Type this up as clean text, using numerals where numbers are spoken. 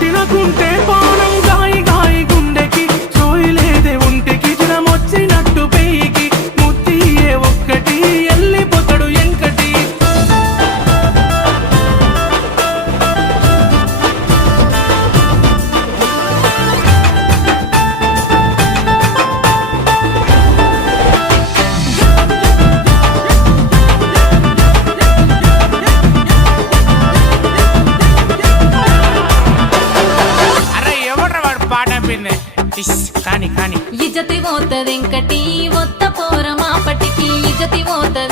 తినకుంటే పానం గాయి గాయి గుండెకి సోయిలేదే ఒంటికి జ్వరమొచ్చినట్టు పెయికి ముత్తియే ఒక్కటి ఎల్లిపోతాడు ఎంకటి అరే ఎవడ్రా వాడు పాట పిన్నే కానీ కానీ ఇజ్జతి పోతదెంకటి ఒత్త పోర మాపటికి ఇజ్జతి పోతది